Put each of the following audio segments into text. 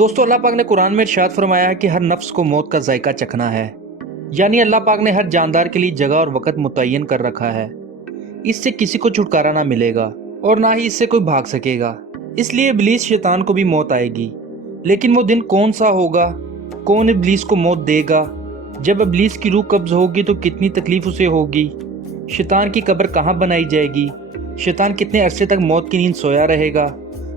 दोस्तों अल्लाह पाक ने कुरान में इरशाद फरमाया है कि हर नफ्स को मौत का जायका चखना है। यानी अल्लाह पाक ने हर जानदार के लिए जगह और वक्त मुतय्यन कर रखा है। इससे किसी को छुटकारा ना मिलेगा और ना ही इससे कोई भाग सकेगा। इसलिए इब्लीस शैतान को भी मौत आएगी, लेकिन वो दिन कौन सा होगा, कौन इब्लीस को मौत देगा। जब इब्लीस की रूह कब्ज होगी तो कितनी तकलीफ उसे होगी। शैतान की कब्र कहाँ बनाई जाएगी, शैतान कितने अरसे तक मौत की नींद सोया रहेगा।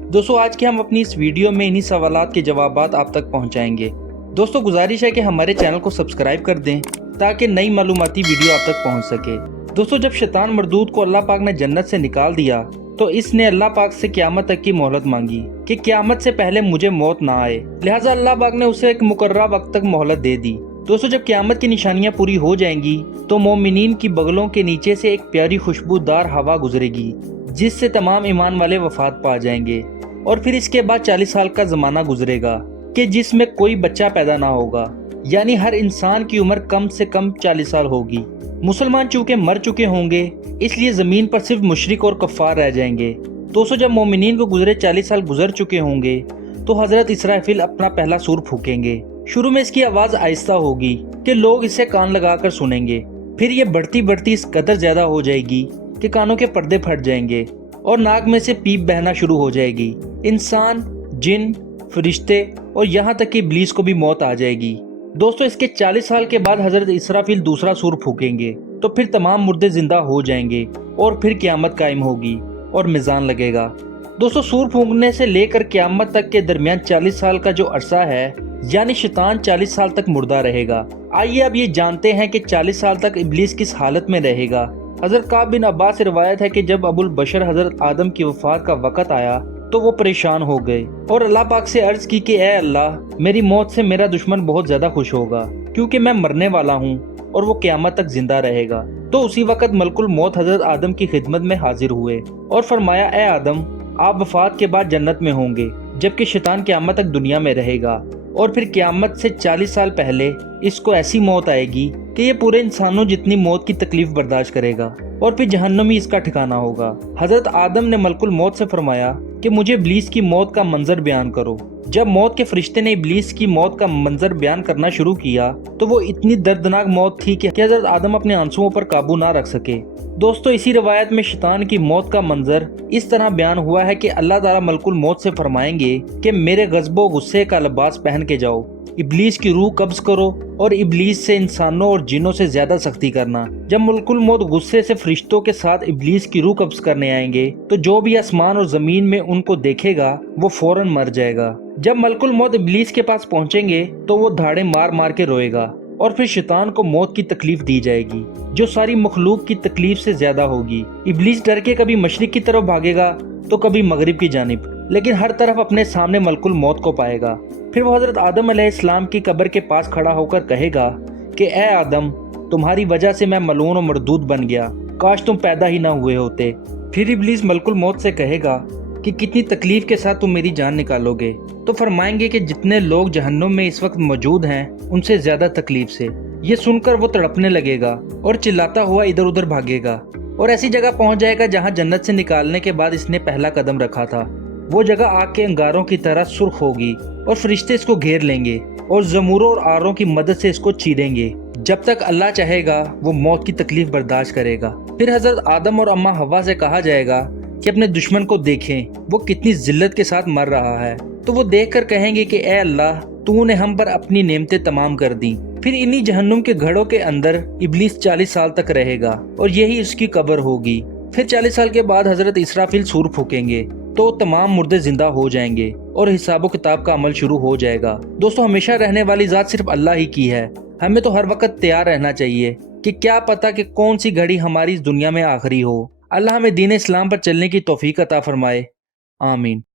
दोस्तों आज के हम अपनी इस वीडियो में इन्हीं सवालात के जवाबात आप तक पहुंचाएंगे। दोस्तों गुजारिश है कि हमारे चैनल को सब्सक्राइब कर दें ताकि नई मालूमाती वीडियो आप तक पहुंच सके। दोस्तों जब शैतान मरदूद को अल्लाह पाक ने जन्नत से निकाल दिया तो इसने अल्लाह पाक से क़यामत तक की मोहलत मांगी कि क़यामत से पहले मुझे मौत ना आए। लिहाजा अल्लाह पाक ने उसे एक मुकर्रर वक्त तक मोहलत दे दी। दोस्तों जब क़यामत की निशानियां पूरी हो जाएंगी तो मोमिनीन की बगलों के नीचे से एक प्यारी खुशबूदार हवा गुजरेगी जिससे तमाम ईमान वाले वफात पा जाएंगे। और फिर इसके बाद 40 साल का जमाना गुजरेगा कि जिसमें कोई बच्चा पैदा ना होगा। यानी हर इंसान की उम्र कम से कम 40 साल होगी। मुसलमान चूंकि मर चुके होंगे इसलिए जमीन पर सिर्फ मुशरिक और कफ्फार रह जाएंगे। दोस्तों जब मोमिनीन को गुजरे 40 साल गुजर चुके होंगे तो हजरत इसराफिल अपना पहला सूर फूकेंगे। शुरू में इसकी आवाज आहिस्ता होगी कि लोग इसे कान लगाकर सुनेंगे। फिर ये बढ़ती बढ़ती इस कदर ज्यादा हो जाएगी कि कानों के पर्दे फट जाएंगे और नाक में से पीप बहना शुरू हो जाएगी। इंसान, जिन, फरिश्ते और यहाँ तक कि इब्लीस को भी मौत आ जाएगी। दोस्तों इसके 40 साल के बाद हजरत इसराफिल दूसरा सूर फूकेंगे तो फिर तमाम मुर्दे जिंदा हो जाएंगे और फिर क़यामत कायम होगी और मिजान लगेगा। दोस्तों सूर फूकने से लेकर क़यामत तक के दरमियान 40 साल का जो अरसा है, यानी शैतान 40 साल तक मुर्दा रहेगा। आइए अब ये जानते हैं कि 40 साल तक इब्लीस किस हालत में रहेगा। हजरत काब बिन अब्बास से रिवायत है कि जब अबुल बशर हजरत आदम की वफात का वक़्त आया तो वो परेशान हो गए और अल्लाह पाक से अर्ज की कि ए अल्लाह, मेरी मौत से मेरा दुश्मन बहुत ज्यादा खुश होगा क्योंकि मैं मरने वाला हूँ और वो क़यामत तक जिंदा रहेगा। तो उसी वक्त मलकुल मौत हजरत आदम की खिदमत में हाजिर हुए और फरमाया, ए आदम, आप वफात के बाद जन्नत में होंगे जबकि शैतान क़यामत तक दुनिया में रहेगा। और फिर क़यामत से 40 साल पहले इसको ऐसी मौत आएगी कि ये पूरे इंसानों जितनी मौत की तकलीफ बर्दाश्त करेगा और फिर जहन्नुम ही इसका ठिकाना होगा। हजरत आदम ने मलकुल मौत से फरमाया कि मुझे इब्लीस की मौत का मंजर बयान करो। जब मौत के फरिश्ते ने इब्लीस की मौत का मंजर बयान करना शुरू किया तो वो इतनी दर्दनाक मौत थी कि हजरत आदम अपने आंसुओं पर काबू ना रख सके। दोस्तों इसी रवायत में शैतान की मौत का मंजर इस तरह बयान हुआ है कि अल्लाह ताला मलकुल मौत से फरमाएंगे कि मेरे गज़बो गुस्से का लिबास पहन के जाओ, इब्लीस की रूह कब्ज करो और इब्लीस से इंसानों और जिन्नों से ज्यादा सख्ती करना। जब मलकुल मौत गुस्से से फरिश्तों के साथ इब्लीस की रूह कब्ज करने आएंगे तो जो भी आसमान और जमीन में उनको देखेगा वो फौरन मर जाएगा। जब मलकुल मौत इब्लीस के पास पहुंचेंगे तो वो धाड़े मार मार के रोएगा और फिर शैतान को मौत की तकलीफ दी जाएगी जो सारी मखलूक की तकलीफ से ज्यादा होगी। इब्लीस डर के कभी मशरिक की तरफ भागेगा तो कभी मगरिब की जानिब, लेकिन हर तरफ अपने सामने मलकुल मौत को पाएगा। फिर वो हजरत आदम अलैहिस्सलाम की कब्र के पास खड़ा होकर कहेगा कि ए आदम, तुम्हारी वजह से मैं मलून और मरदूद बन गया, काश तुम पैदा ही ना हुए होते। फिर इब्लीस मलकुल मौत से कहेगा कि कितनी तकलीफ के साथ तुम मेरी जान निकालोगे। तो फरमाएंगे कि जितने लोग जहन्नुम में इस वक्त मौजूद हैं उनसे ज्यादा तकलीफ से। ये सुनकर वो तड़पने लगेगा और चिल्लाता हुआ इधर उधर भागेगा और ऐसी जगह पहुंच जाएगा जहां जन्नत से निकालने के बाद इसने पहला कदम रखा था। वो जगह आग के अंगारों की तरह सुर्ख होगी और फरिश्ते इसको घेर लेंगे और जमूरों और आरों की मदद से इसको चीरेंगे। जब तक अल्लाह चाहेगा वो मौत की तकलीफ बर्दाश्त करेगा। फिर हजरत आदम और अम्मा हवा से कहा जाएगा कि अपने दुश्मन को देखें वो कितनी जिल्लत के साथ मर रहा है। तो वो देख कर कहेंगे कि ए अल्लाह, तूने हम पर अपनी नेमतें तमाम कर दी। फिर इन्हीं जहन्नुम के घड़ों के अंदर इब्लीस 40 साल तक रहेगा और यही उसकी कब्र होगी। फिर 40 साल के बाद हजरत इसराफिल सूर फूकेंगे तो तमाम मुर्दे जिंदा हो जाएंगे और हिसाबो किताब का अमल शुरू हो जाएगा। दोस्तों हमेशा रहने वाली जात सिर्फ अल्लाह ही की है। हमें तो हर वक्त तैयार रहना चाहिए कि क्या पता कि कौन सी घड़ी हमारी इस दुनिया में आखिरी हो। अल्लाह हमें दीन इस्लाम पर चलने की तौफीक अता फरमाए। आमीन।